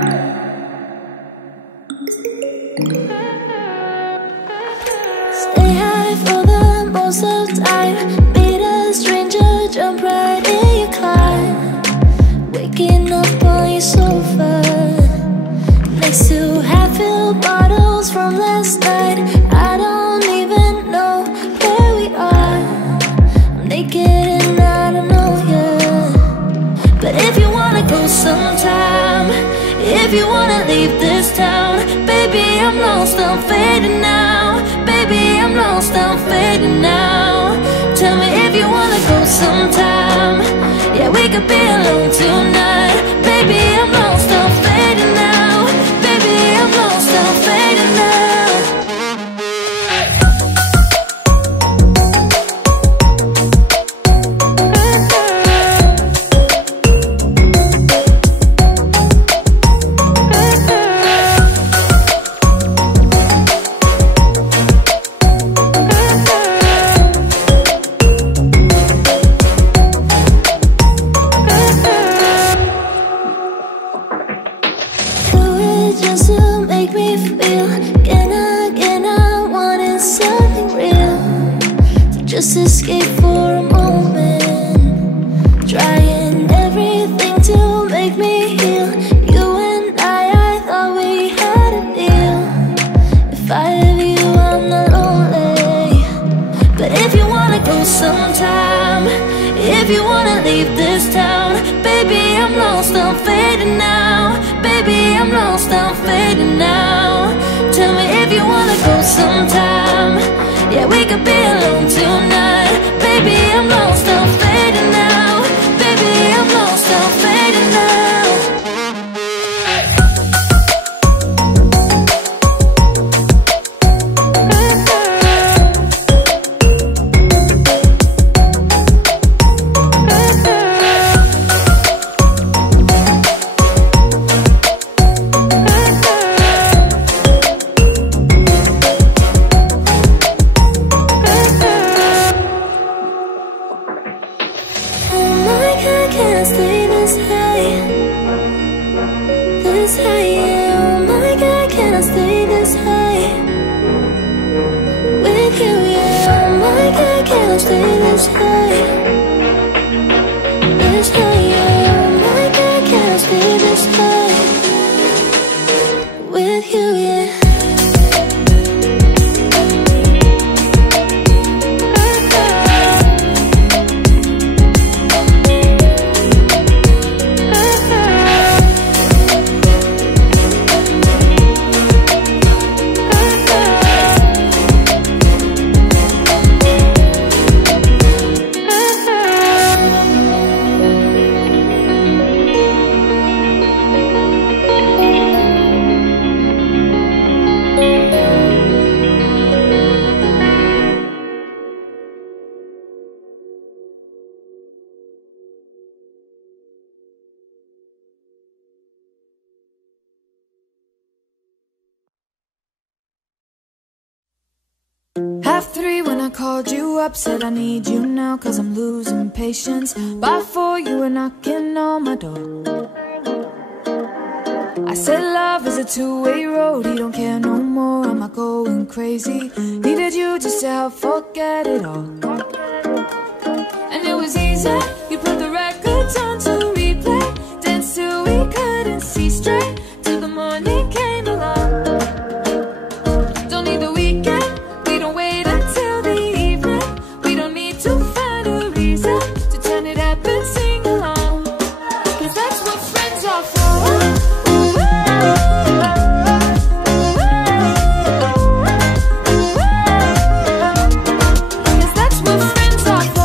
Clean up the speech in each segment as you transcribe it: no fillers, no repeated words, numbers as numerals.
Stay high for the most of the time. Meet a stranger, jump right in your car. Waking up on your sofa next to half-filled bottles from last night. I don't even know where we are. I'm naked and I don't know you. But if you wanna go sometime, if you wanna leave this town, baby, I'm lost, I'm fading now. Baby, I'm lost, I'm fading now. Tell me if you wanna go sometime. Yeah, we could be alone tonight. Baby, I'm lost, I'm fading now. Baby, I'm lost, I'm fading now. Just to make me feel again, I wanted something real. So just escape for a moment, trying everything to make me heal. You and I thought we had a deal. If I have you, I'm not lonely. But if you wanna go sometime, if you wanna leave this town, baby, I'm lost, I'm fading now. Baby, I'm lost, I'm fading now. Tell me if you wanna go sometime. Yeah, we could be alone tonight. Baby, I'm lost, I'm fading now. Baby, I'm lost, I'm fading now. Half three when I called you up, said I need you now cause I'm losing patience. By four you were knocking on my door. I said love is a two-way road, he don't care no more, am I going crazy? Needed you just to help forget it all. And it was easy, you put the records on to replay, danced till we couldn't see straight, till the morning came along. Don't need the weekend, we don't wait until the evening, we don't need to find a reason to turn it up and sing along, cause that's what friends are for. Cause that's what friends are for.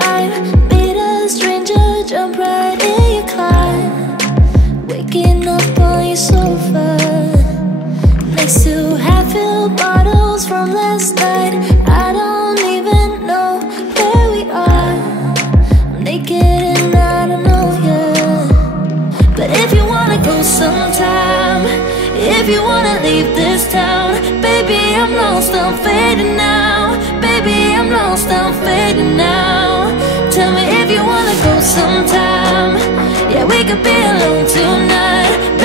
time. Meet a stranger, jump right in your car. Waking up on your sofa next to half-filled bottles from last night. I don't even know where we are. I'm naked and I don't know you. But if you wanna go sometime, if you wanna leave this town, baby, I'm lost, I'm fading now. Baby, I'm lost, I'm fading now. Tell me if you wanna go sometime. Yeah, we could be alone tonight.